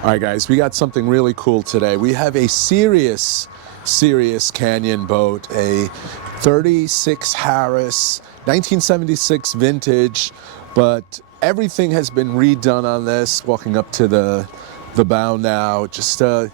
All right, guys, we got something really cool today. We have a serious canyon boat, a 36 Harris, 1976 vintage, but everything has been redone on this. Walking up to the bow now, just you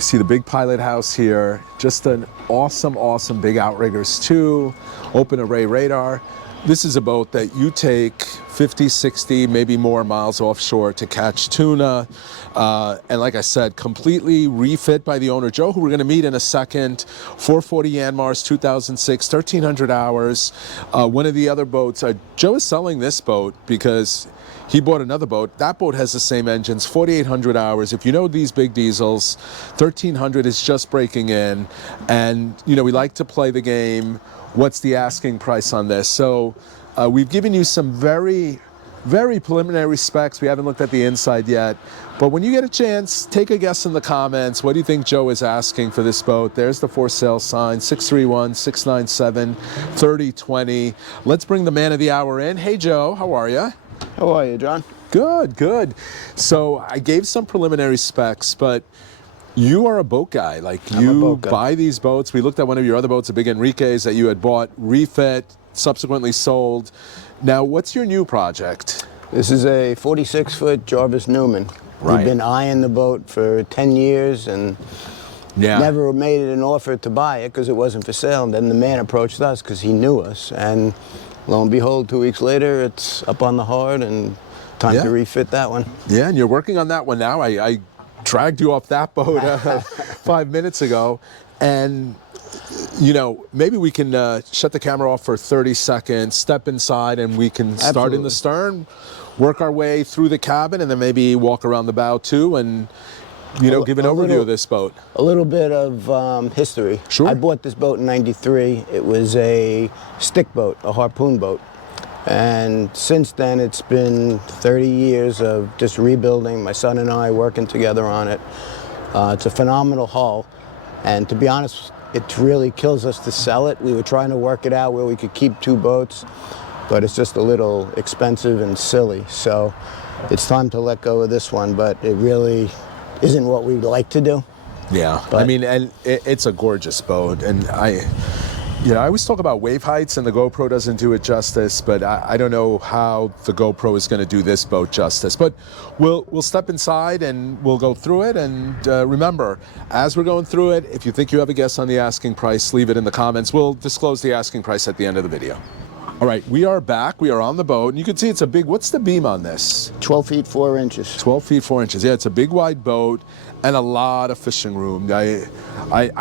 see the big pilot house here, just an awesome big outriggers too, open array radar. This is a boat that you take 50, 60, maybe more miles offshore to catch tuna. And like I said, completely refit by the owner, Joe, who we're going to meet in a second. 440 Yanmars, 2006, 1,300 hours. One of the other boats, Joe is selling this boat because he bought another boat. That boat has the same engines, 4,800 hours. If you know these big diesels, 1,300 is just breaking in. And, you know, we like to play the game. What's the asking price on this? So we've given you some very preliminary specs. We haven't looked at the inside yet. But when you get a chance, take a guess in the comments. What do you think Joe is asking for this boat? There's the for sale sign, 631-697-3020. Let's bring the man of the hour in. Hey, Joe, how are you? How are you, John? Good. So I gave some preliminary specs, but you are a boat guy. Like, you buy these boats. We looked at one of your other boats, a big Enrique's that you had bought, refit, subsequently sold. Now, what's your new project? This is a 46-foot Jarvis Newman. Right. We've been eyeing the boat for 10 years and never made it an offer to buy it because it wasn't for sale. And then the man approached us because he knew us. And lo and behold, 2 weeks later, it's up on the hard and time to refit that one. Yeah, and you're working on that one now. I dragged you off that boat 5 minutes ago, and you know, maybe we can shut the camera off for 30 seconds, step inside, and we can start in the stern, work our way through the cabin, and then maybe walk around the bow too, and you know, give an overview of this boat. A little bit of history. Sure. I bought this boat in '93. It was a stick boat, a harpoon boat. And since then, it's been 30 years of just rebuilding, my son and I working together on it. It's a phenomenal hull. And to be honest, it really kills us to sell it. We were trying to work it out where we could keep two boats, but it's just a little expensive and silly. So it's time to let go of this one, but it really isn't what we'd like to do. Yeah, but I mean, and it's a gorgeous boat. And I always talk about wave heights, and the GoPro doesn't do it justice, but I don't know how the GoPro is going to do this boat justice. But we'll step inside and we'll go through it. And remember, as we're going through it, if you think you have a guess on the asking price, leave it in the comments. We'll disclose the asking price at the end of the video. All right, we are back. We are on the boat, and you can see it's a big, what's the beam on this? 12 feet 4 inches. 12 feet 4 inches. Yeah, it's a big, wide boat and a lot of fishing room. I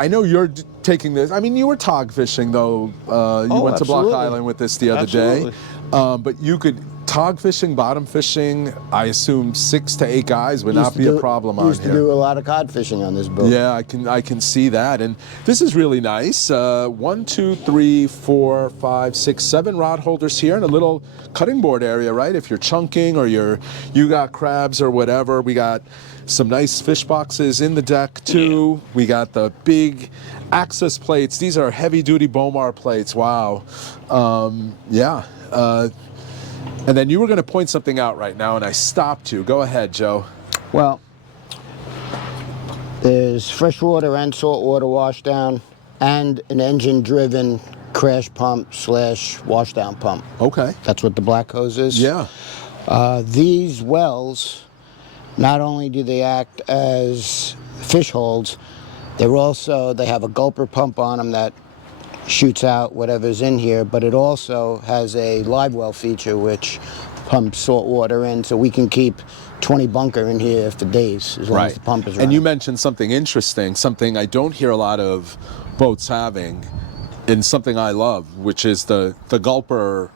know you're taking this. I mean, you were tog fishing, though. You went to Block Island with this the other day. But you could tog fishing, bottom fishing. I assume 6 to 8 guys would not be a problem on here. Used to do a lot of cod fishing on this boat. Yeah, I can see that. And this is really nice. 1, 2, 3, 4, 5, 6, 7 rod holders here, and a little cutting board area, right? If you're chunking or you got crabs or whatever. We got some nice fish boxes in the deck too. Yeah. We got the big access plates. These are heavy-duty Bomar plates. Wow. And then you were going to point something out right now, and I stopped you. Go ahead, Joe. Well, there's freshwater and saltwater washdown and an engine-driven crash pump / washdown pump. Okay. That's what the black hose is. Yeah. These wells, not only do they act as fish holds, they have a gulper pump on them that shoots out whatever's in here, but it also has a live well feature which pumps salt water in, so we can keep 20 bunker in here for days as long as the pump is running. And you mentioned something interesting, something I don't hear a lot of boats having, and something I love, which is the gulper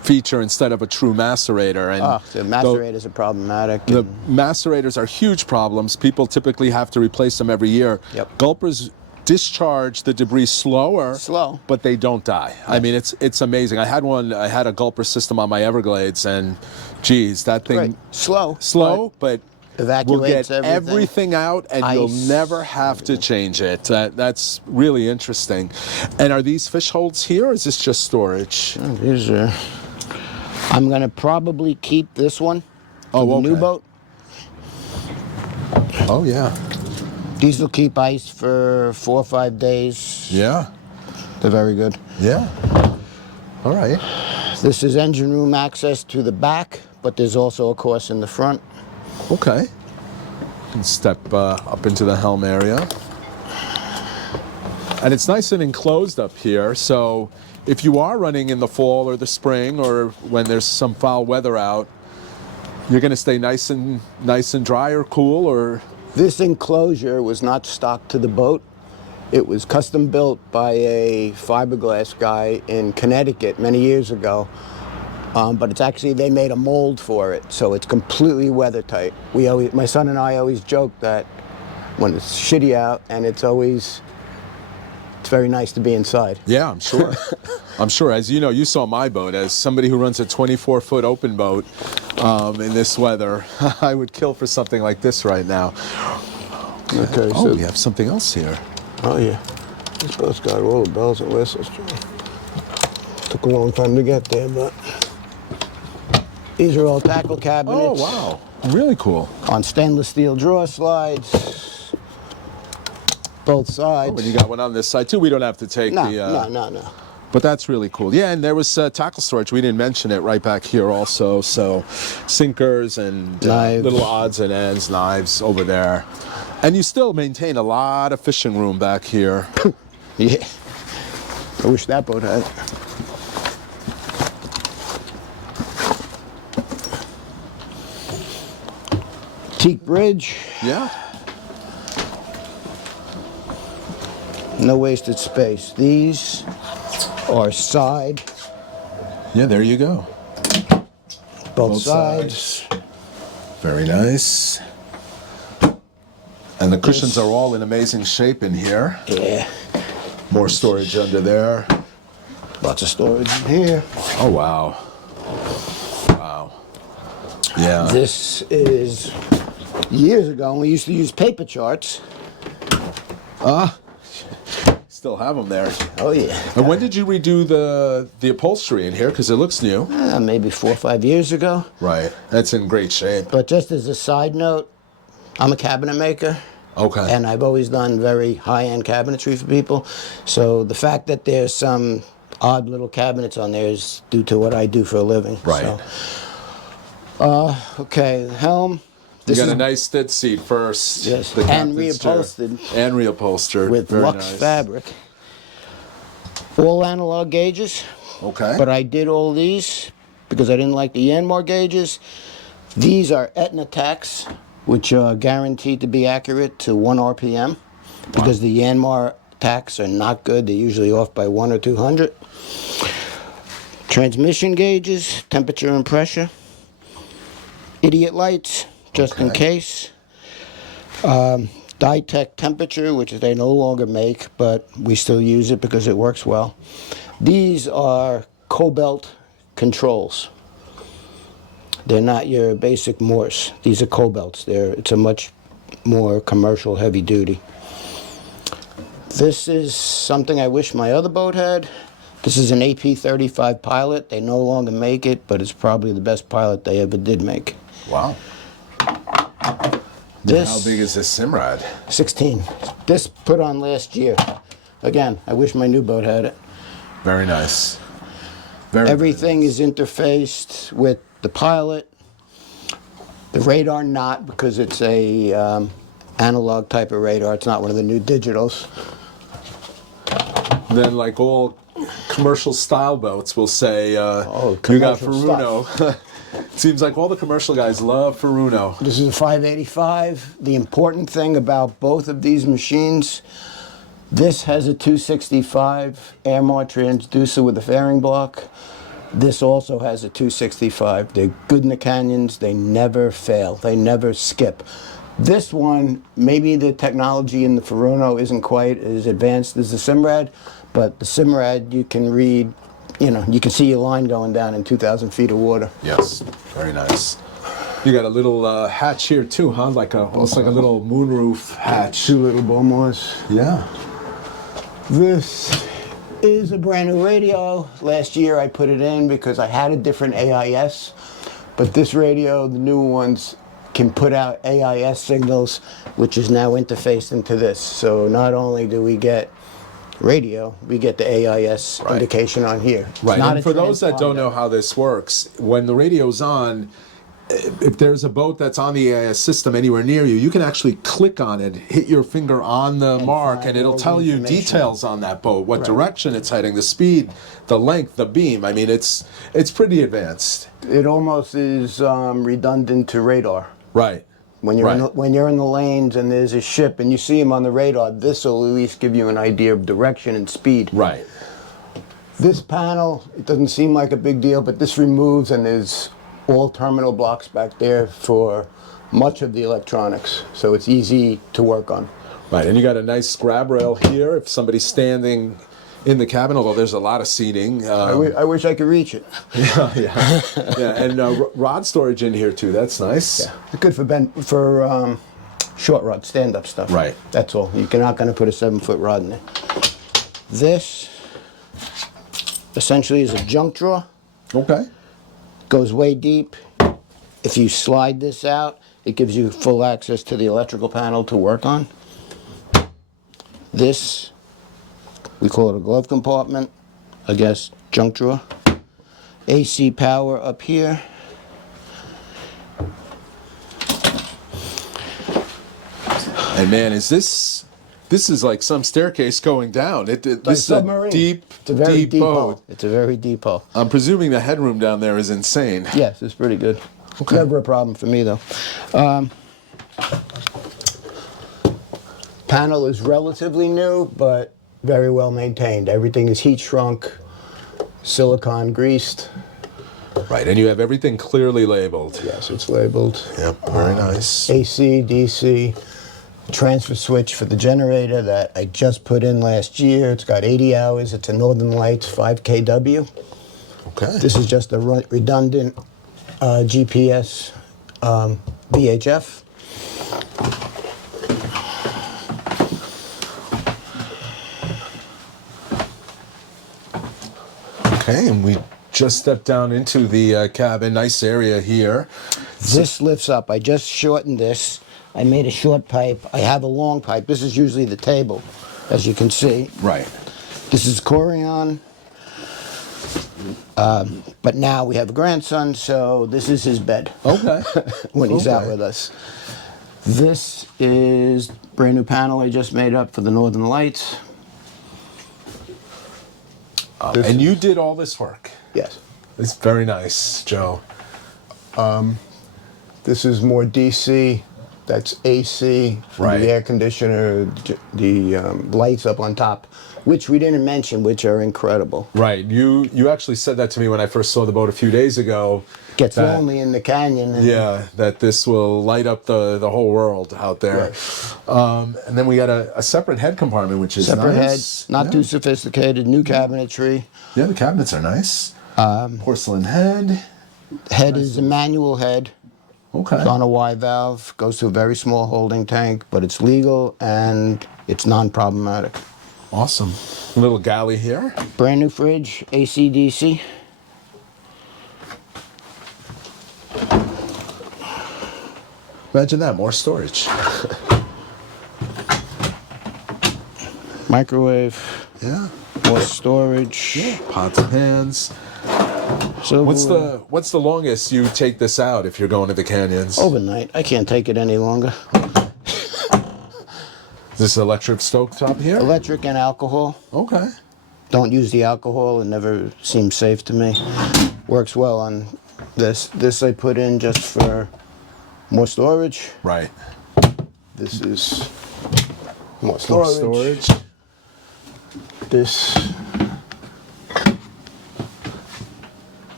feature instead of a true macerator. And the macerators are problematic. The macerators are huge problems. People typically have to replace them every year. Yep. Gulpers discharge the debris slower, but they don't die. Yes. I mean, it's amazing. I had a gulper system on my Everglades, and geez, that thing slow, but evacuates will get everything out, and you'll never have to change it. That's really interesting. And are these fish holds here, or is this just storage? These are. I'm going to probably keep this one for the new boat. Oh, yeah. These will keep ice for 4 or 5 days. Yeah. They're very good. Yeah. All right. This is engine room access to the back, but there's also, of course, in the front. Okay. You can step up into the Helm area. And it's nice and enclosed up here, so if you are running in the fall or the spring or when there's some foul weather out, you're going to stay nice and dry or cool, or... This enclosure was not stock to the boat. It was custom built by a fiberglass guy in Connecticut many years ago. But it's actually, they made a mold for it, so it's completely weather tight. My son and I always joke that when it's shitty out and it's very nice to be inside. Yeah, I'm sure. I'm sure. As you know, you saw my boat. As somebody who runs a 24-foot open boat in this weather, I would kill for something like this right now. Okay, Oh, we have something else here. Oh, yeah. This boat's got all the bells and whistles. Took a long time to get there, but these are all tackle cabinets. Oh, wow. Really cool. On stainless steel drawer slides. Both sides. Oh, and you got one on this side, too. We don't have to take No. But that's really cool. Yeah, and there was tackle storage. We didn't mention it right back here also. So sinkers and little odds and ends, knives over there. And you still maintain a lot of fishing room back here. Yeah. I wish that boat had. Teak bridge. Yeah. No wasted space. These are side. Yeah, there you go. Both sides. Very nice. And the cushions are all in amazing shape in here. Yeah. More storage under there. Lots of storage in here. Oh, wow. Wow. Yeah. This is years ago when we used to use paper charts. Still have them there. Oh, yeah. And when did you redo the upholstery in here? Because it looks new. Maybe 4 or 5 years ago. Right. That's in great shape. But just as a side note, I'm a cabinet maker. Okay. And I've always done very high-end cabinetry for people. So the fact that there's some odd little cabinets on there is due to what I do for a living. Right. So, okay, the Helm. You got a nice stead seat first. Yes, the and captain's chair. reupholstered. And reupholstered. With Very Lux nice. fabric. All analog gauges. Okay. But I did all these because I didn't like the Yanmar gauges. These are Etna tacks, which are guaranteed to be accurate to 1 RPM. Because the Yanmar tacks are not good. They're usually off by 1 or 200. Transmission gauges, temperature and pressure. Idiot lights, just in case. Dytech temperature, which they no longer make, but we still use it because it works well. These are Cobalt controls. They're not your basic Morse. These are Cobalts. It's a much more commercial, heavy duty. This is something I wish my other boat had. This is an AP35 Pilot. They no longer make it, but it's probably the best Pilot they ever did make. Wow. How big is this Simrad? 16. This put on last year. Again, I wish my new boat had it. Very nice. Everything is interfaced with the Pilot. The radar not, because it's a analog type of radar. It's not one of the new digitals. Then, like all commercial style boats, will say, you got Furuno. Seems like all the commercial guys love Furuno. This is a 585. The important thing about both of these machines, this has a 265 Airmar transducer with a fairing block. This also has a 265. They're good in the canyons. They never fail. They never skip. This one, maybe the technology in the Furuno isn't quite as advanced as the Simrad, but the Simrad you can read, you can see your line going down in 2,000 feet of water. Yes, very nice. You got a little hatch here too, huh? Almost like a little moonroof hatch. 2 little Beaumoirs. Yeah. This is a brand new radio. Last year I put it in because I had a different AIS, but this radio, the new ones, can put out AIS signals, which is now interfaced into this. So not only do we get radio, we get the AIS indication on here. It's Right, not and a for those that don't transponder. know how this works, when the radio's on, if there's a boat that's on the AIS system anywhere near you, you can actually click on it, hit your finger on the mark, find and it'll all the tell you information. details on that boat, what direction it's heading, the speed, the length, the beam. I mean, it's pretty advanced. It almost is redundant to radar. Right. When you're in the lanes and there's a ship and you see him on the radar, this will at least give you an idea of direction and speed. Right. This panel, it doesn't seem like a big deal, but this removes, and there's all terminal blocks back there for much of the electronics, so it's easy to work on. Right, and you got a nice grab rail here if somebody's standing in the cabin, although there's a lot of seating. I wish I could reach it. Yeah, and rod storage in here too. That's nice. Yeah, it's good for short rod, stand-up stuff. Right. That's all. You're not going to put a 7-foot rod in there. This essentially is a junk drawer. Okay. Goes way deep. If you slide this out, it gives you full access to the electrical panel to work on. This, we call it a glove compartment, I guess, junk drawer. AC power up here. And man, this is like some staircase going down. This is submarine. A deep, It's a very deep boat. hull. It's a very deep hull. I'm presuming the headroom down there is insane. Yes, it's pretty good. Okay. Never a problem for me though. Panel is relatively new, but very well maintained. Everything is heat shrunk, silicone greased. Right, and you have everything clearly labeled. Yes, it's labeled. Yep, very nice. AC, DC, transfer switch for the generator that I just put in last year. It's got 80 hours. It's a Northern Lights 5 kW. Okay. This is just a redundant GPS VHF. Okay, and we just stepped down into the cabin. Nice area here. This lifts up. I just shortened this. I made a short pipe. I have a long pipe. This is usually the table, as you can see. Right. This is Corian. But now we have a grandson, so this is his bed. Okay. When he's out Okay. with us. This is brand new panel I just made up for the Northern Lights. And you did all this work. Yes. It's very nice, Joe. This is more DC. That's AC. Right. The air conditioner, the lights up on top, which we didn't mention, which are incredible. Right. You actually said that to me when I first saw the boat a few days ago. Gets that- lonely in the canyon. And Yeah, that this will light up the whole world out there. And then we got a separate head compartment, which is separate nice. heads, not too sophisticated, new cabinetry. Yeah, the cabinets are nice. Porcelain head. Head is a manual head. Okay. It's on a Y valve, goes to a very small holding tank, but it's legal and it's non-problematic. Awesome. A little galley here. Brand new fridge, AC DC. Imagine that, more storage. Microwave, Yeah. more storage. Pots and pans. So What's the longest you take this out if you're going to the canyons? overnight? I can't take it any longer. Is this electric stove top here? Electric and alcohol. Okay. Don't use the alcohol. It never seems safe to me. Works well on this. This I put in just for more storage. Right. This is more More storage. storage. This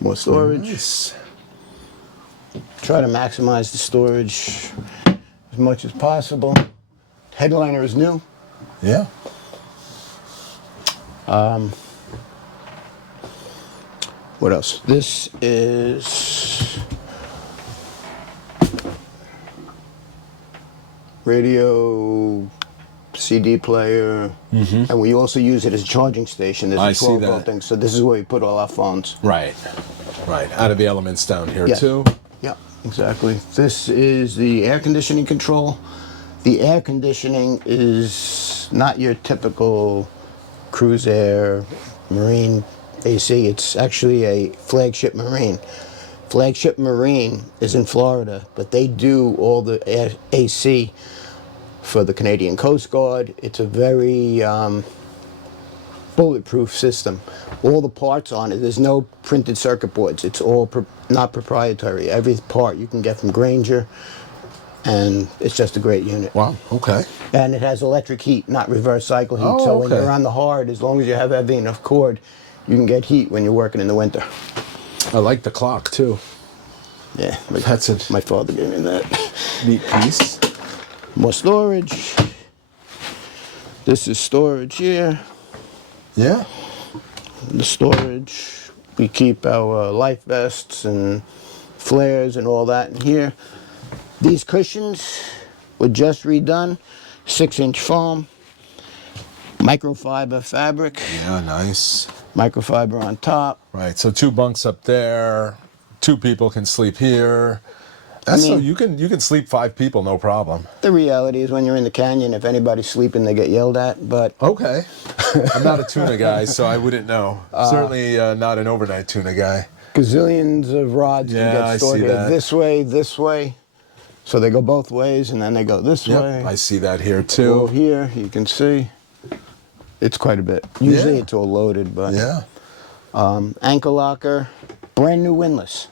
more storage. Nice. Try to maximize the storage as much as possible. Headliner is new. Yeah. What else? This is radio, CD player, and we also use it as a charging station. There's I a see 12 that. volt thing, so this is where we put all our phones. Right. Right. Out of the elements down here Yes. too. Yeah. exactly. This is the air conditioning control. The air conditioning is not your typical cruise air marine AC. It's actually a Flagship Marine. Flagship Marine is in Florida, but they do all the AC for the Canadian Coast Guard. It's a very bulletproof system. All the parts on it, there's no printed circuit boards. It's all not proprietary. Every part you can get from Granger, and it's just a great unit. Wow, okay. And it has electric heat, not reverse cycle heat. Oh, so when okay. you're on the hard, as long as you have heavy enough cord, you can get heat when you're working in the winter. I like the clock too. Yeah, That's it. My father gave me that. Neat piece. More storage. This is storage here. Yeah. The storage, we keep our life vests and flares and all that in here. These cushions were just redone, 6-inch foam, microfiber fabric, Yeah, nice. microfiber on top. Right, so 2 bunks up there, 2 people can sleep here. That's so you can sleep 5 people, no problem. The reality is when you're in the canyon, if anybody's sleeping, they get yelled at, but... Okay. I'm not a tuna guy, so I wouldn't know. Certainly not an overnight tuna guy. Gazillions of rods Yeah, can I get stored see here. that. This way. So they go both ways, and then they go this way. I see that here Go too. here, you can see. It's quite a bit. Usually Yeah. it's all loaded, but... Yeah. Anchor locker, brand new windlass.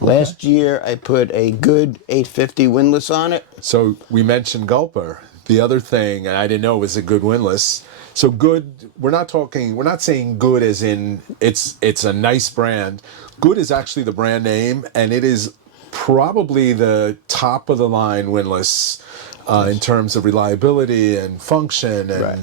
Last year I put a good 850 windlass on it. So we mentioned Gulper. The other thing, and I didn't know, was a good windlass. So good, we're not saying good as in it's a nice brand. Good is actually the brand name, and it is probably the top of the line windlass in terms of reliability and function, and Right.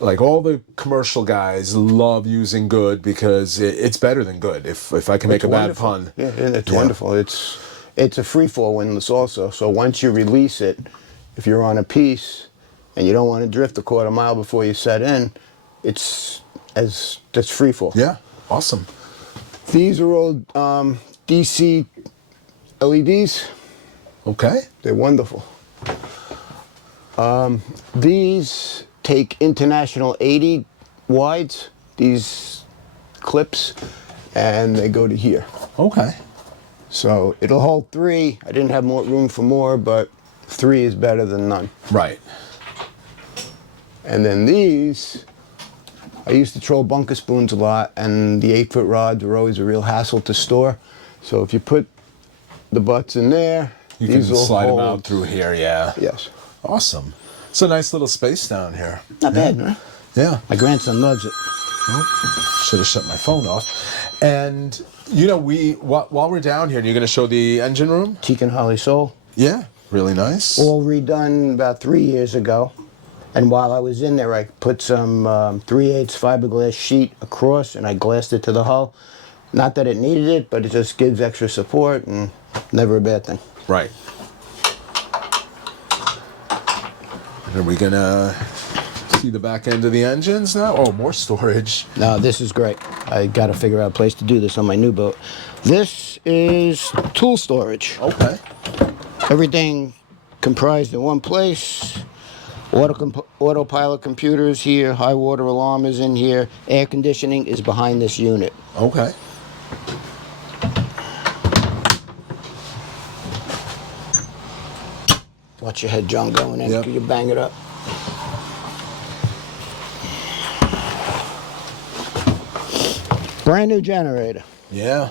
like all the commercial guys love using Good because it's better than good. If I can make a bad pun. Yeah, and it's wonderful. It's a free fall windlass also. So once you release it, if you're on a piece and you don't want to drift a quarter mile before you set in, it's just free fall. Yeah, awesome. These are all DC LEDs. Okay. They're wonderful. These take international 80 wides, these clips, and they go to here. Okay. So it'll hold 3. I didn't have more room for more, but 3 is better than none. Right. And then these, I used to troll bunker spoons a lot, and the 8-foot rods were always a real hassle to store. So if you put the butts in there, You these can will slide them hold. out through here, yeah. Yes. Awesome. It's a nice little space down here. Not bad, man. Yeah. My grandson loves it. Should have shut my phone off. And, you know, while we're down here, you're going to show the engine room? Teak and Holly Soul. Yeah. Really nice. All redone about 3 years ago. And while I was in there, I put some 3/8 fiberglass sheet across, and I glassed it to the hull. Not that it needed it, but it just gives extra support, and never a bad thing. Right. Are we going to see the back end of the engines now? Oh, more storage. No, this is great. I got to figure out a place to do this on my new boat. This is tool storage. Okay. Everything comprised in one place. Autopilot computers here, high water alarm is in here, air conditioning is behind this unit. Okay. Watch your head, John, going in. Yep. You bang it up. Brand new generator. Yeah.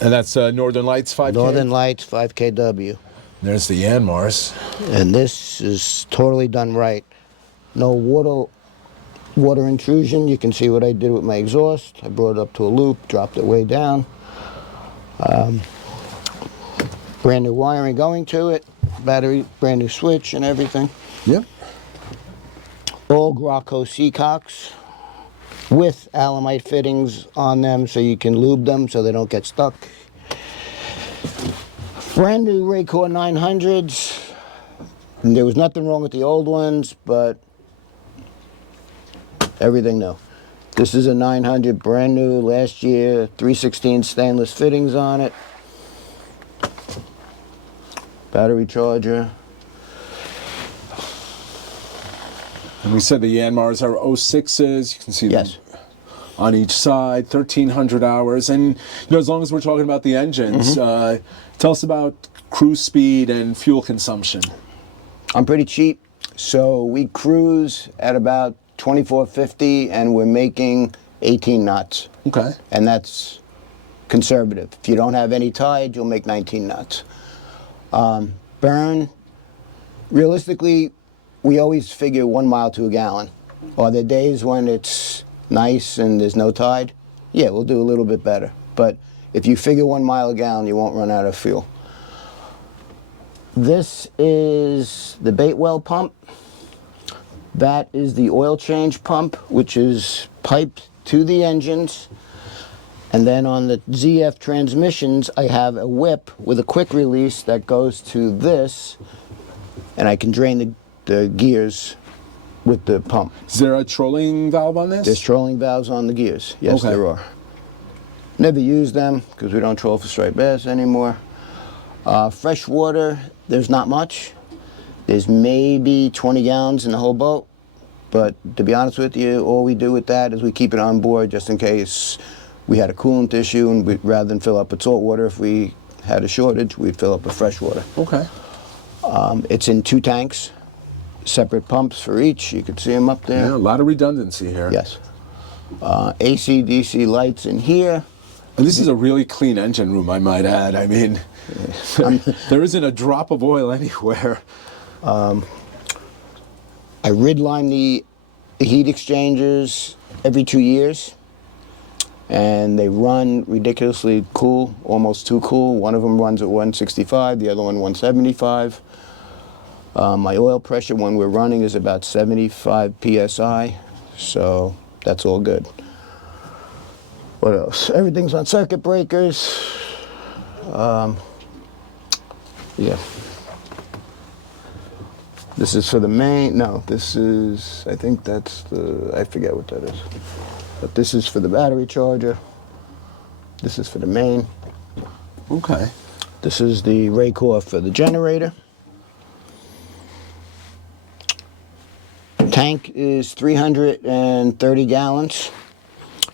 And that's Northern Lights 5K? Northern Lights 5kW. There's the Yanmars. And this is totally done right. No water intrusion. You can see what I did with my exhaust. I brought it up to a loop, dropped it way down. Brand new wiring going to it. Battery, brand new switch and everything. Yep. All Graco Seacocks with Alamite fittings on them so you can lube them so they don't get stuck. Brand new Raycor 900s. And there was nothing wrong with the old ones, but everything new. This is a 900, brand new, last year, 3/16 stainless fittings on it. battery charger. And we said the Yanmars are 06s. You can see Yes. them on each side, 1,300 hours. And as long as we're talking about the engines, tell us about cruise speed and fuel consumption. I'm pretty cheap, so we cruise at about 2450, and we're making 18 knots. Okay. And that's conservative. If you don't have any tide, you'll make 19 knots. Burn, realistically, we always figure 1 mile to a gallon. Are there days when it's nice and there's no tide? Yeah, we'll do a little bit better. But if you figure 1 mile a gallon, you won't run out of fuel. This is the bait well pump. That is the oil change pump, which is piped to the engines. And then on the ZF transmissions, I have a whip with a quick release that goes to this, and I can drain the gears with the pump. Is there a trolling valve on this? There's trolling valves on the gears. Yes, Okay. there are. Never use them because we don't troll for striped bass anymore. Fresh water, there's not much. There's maybe 20 gallons in the whole boat. But to be honest with you, all we do with that is we keep it on board just in case we had a coolant issue, and rather than fill up with salt water, if we had a shortage, we'd fill up with fresh water. Okay. It's in 2 tanks, separate pumps for each. You can see them up there. Yeah, a lot of redundancy here. Yes. AC, DC lights in here. And this is a really clean engine room, I might add. I mean, there isn't a drop of oil anywhere. I ridline the heat exchangers every 2 years, and they run ridiculously cool, almost too cool. One of them runs at 165, the other one 175. My oil pressure when we're running is about 75 psi, so that's all good. What else? Everything's on circuit breakers. Yeah. This is for the main, no, this is, I think that's the, I forget what that is. But this is for the battery charger. This is for the main. Okay. This is the Raycor for the generator. Tank is 330 gallons.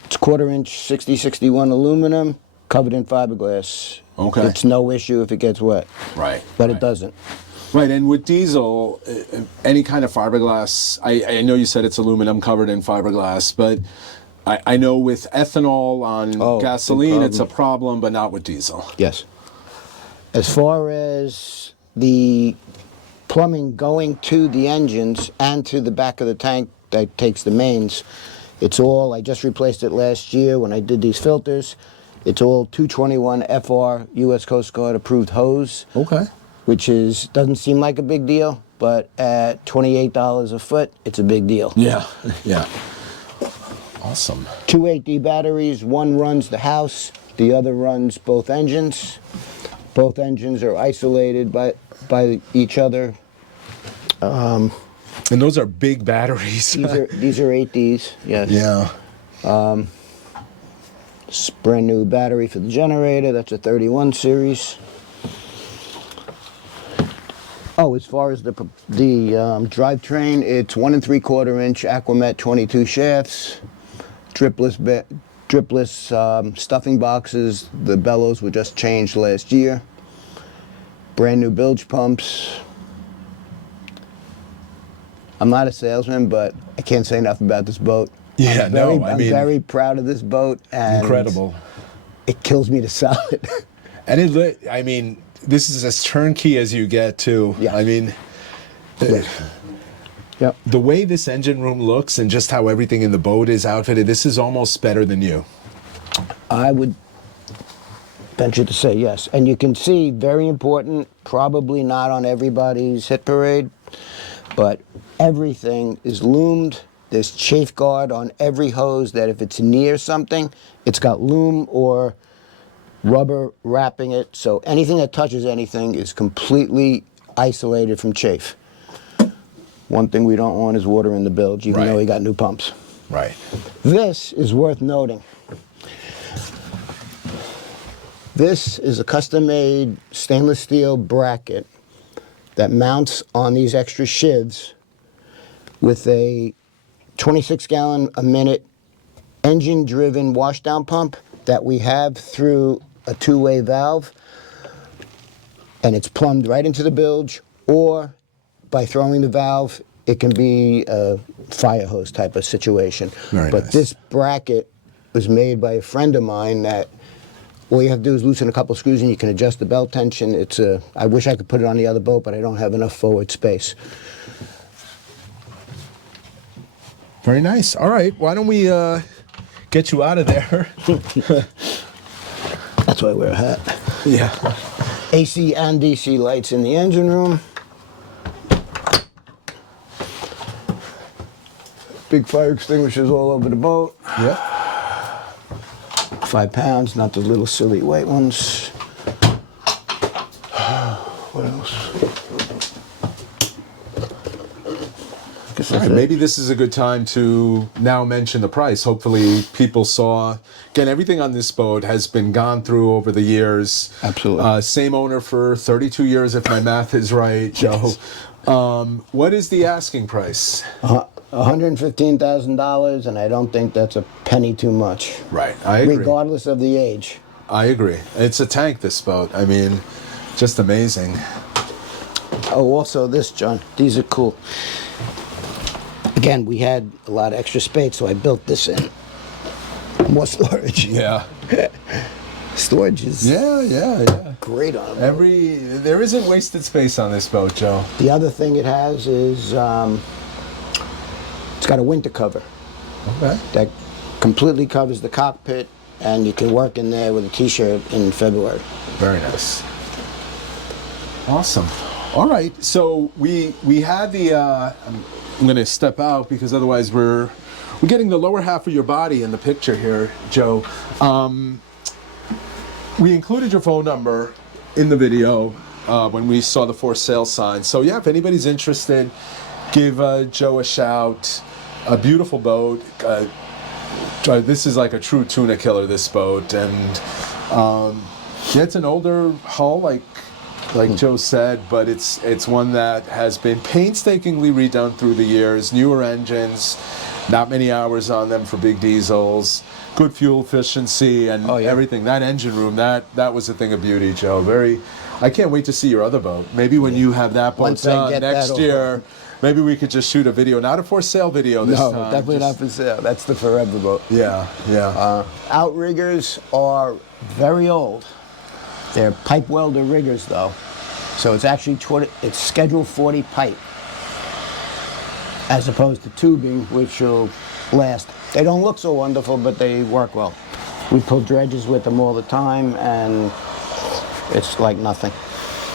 It's 1/4 inch 6061 aluminum, covered in fiberglass. Okay. It's no issue if it gets wet. Right. But right. it doesn't. Right, and with diesel, any kind of fiberglass, I know you said it's aluminum covered in fiberglass, but I know with ethanol on gasoline, it's a problem, but not with diesel. Yes. As far as the plumbing going to the engines and to the back of the tank that takes the mains, it's all, I just replaced it last year when I did these filters. It's all 221 FR U.S. Coast Guard approved hose. Okay. Which is, doesn't seem like a big deal, but at $28 a foot, it's a big deal. Yeah, yeah. Awesome. 2 8D batteries, one runs the house, the other runs both engines. Both engines are isolated by each other. And those are big batteries. These are 8Ds, yes. Yeah. It's brand new battery for the generator, that's a 31 series. Oh, as far as the drivetrain, it's 1 3/4 inch Aquamet 22 shafts, dripless stuffing boxes. The bellows were just changed last year. Brand new bilge pumps. I'm not a salesman, but I can't say enough about this boat. Yeah, I'm very proud of this boat. And incredible. It kills me to sell it. And this is as turnkey as you get, too. Yeah. I mean, Yep. the way this engine room looks and just how everything in the boat is outfitted, this is almost better than you. I would venture to say yes. And you can see, very important, probably not on everybody's hit parade, but everything is loomed. There's chafe guard on every hose that if it's near something, it's got loom or rubber wrapping it, so anything that touches anything is completely isolated from chafe. One thing we don't want is water in the bilge, even though we got new pumps. Right. This is worth noting. This is a custom-made stainless steel bracket that mounts on these extra shivs with a 26-gallon-a-minute engine-driven washdown pump that we have through a two-way valve, and it's plumbed right into the bilge, or by throwing the valve, it can be a fire hose type of situation. Very but nice. This bracket was made by a friend of mine that all you have to do is loosen a couple screws and you can adjust the belt tension. I wish I could put it on the other boat, but I don't have enough forward space. Very nice. All right, why don't we get you out of there? That's why I wear a hat. Yeah. AC and DC lights in the engine room. Big fire extinguishers all over the boat. Yep. 5 pounds, not the little silly white ones. What else? All right, maybe this is a good time to now mention the price. Hopefully people saw, again, everything on this boat has been gone through over the years. Absolutely. Same owner for 32 years, if my math is right, Joe. What is the asking price? $115,000, and I don't think that's a penny too much. Right, I agree. Regardless of the age. I agree. It's a tank, this boat. I mean, just amazing. Oh, also this, John. These are cool. Again, we had a lot of extra space, so I built this in. More storage. Yeah. Storage is Yeah. great on a boat. There isn't wasted space on this boat, Joe. The other thing it has is it's got a winter cover Okay. that completely covers the cockpit, and you can work in there with a t-shirt in February. Very nice. Awesome. All right, so we had the. I'm going to step out because otherwise we're getting the lower half of your body in the picture here, Joe. We included your phone number in the video when we saw the for sale sign. So yeah, if anybody's interested, give Joe a shout. A beautiful boat. This is like a true tuna killer, this boat, and yeah, it's an older hull, like Joe said, but it's one that has been painstakingly redone through the years. Newer engines, not many hours on them for big diesels, good fuel efficiency, and everything. That engine room, that was a thing of beauty, Joe. I can't wait to see your other boat. Maybe when you have that boat Once I done get next that year. Maybe we could just shoot a video, not a for sale video this time. No, definitely not for sale. That's the forever boat. Yeah. Outriggers are very old. They're pipe welder riggers, though. So it's actually it's schedule 40 pipe, as opposed to tubing, which will last. They don't look so wonderful, but they work well. We pull dredges with them all the time, and it's like nothing.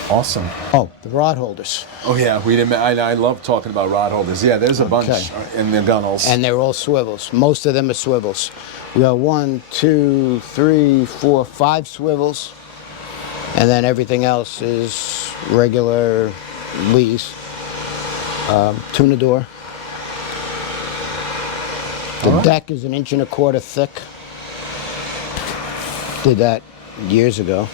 Awesome. Oh, the rod holders. Oh yeah, we didn't. I love talking about rod holders. Yeah, there's a bunch in the gunnels. And they're all swivels. Most of them are swivels. We got 1, 2, 3, 4, 5 swivels, and then everything else is regular lees. Tuna door. The deck is 1.25 inches thick. Did that years ago.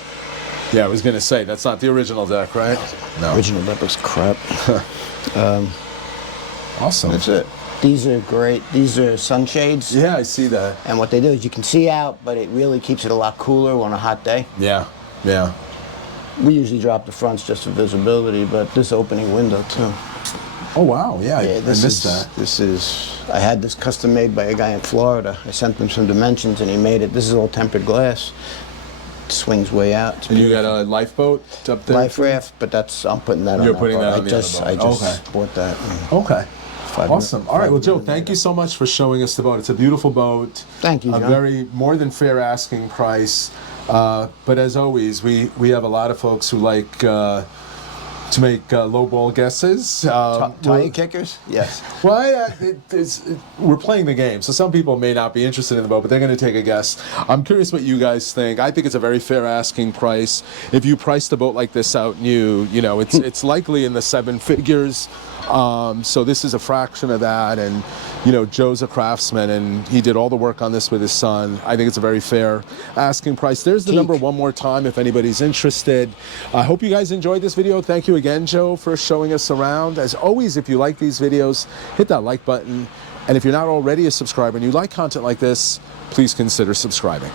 Yeah, I was gonna say that's not the original deck, right? No. Original deck was crap. Awesome. That's it. These are great. These are sunshades. Yeah, I see that. And what they do is you can see out, but it really keeps it a lot cooler on a hot day. Yeah. We usually drop the fronts just for visibility, but this opening window too. Oh wow, yeah, I missed that. I had this custom made by a guy in Florida. I sent him some dimensions and he made it. This is all tempered glass. It swings way out. It's and you got a lifeboat up there? Life raft, but I'm putting that on. You're putting that on I just bought that. Okay. Awesome. All right. Well, Joe, thank you so much for showing us the boat. It's a beautiful boat. Thank you, John. A very more than fair asking price. But as always, we have a lot of folks who like to make lowball guesses. Tire kickers? Yes. Well, we're playing the game, so some people may not be interested in the boat, but they're going to take a guess. I'm curious what you guys think. I think it's a very fair asking price. If you price the boat like this out new, it's likely in the 7 figures. So this is a fraction of that, and you know, Joe's a craftsman and he did all the work on this with his son. I think it's a very fair asking price. There's the number one more time if anybody's interested. I hope you guys enjoyed this video. Thank you again, Joe, for showing us around. As always, if you like these videos, hit that like button. And if you're not already a subscriber and you like content like this, please consider subscribing.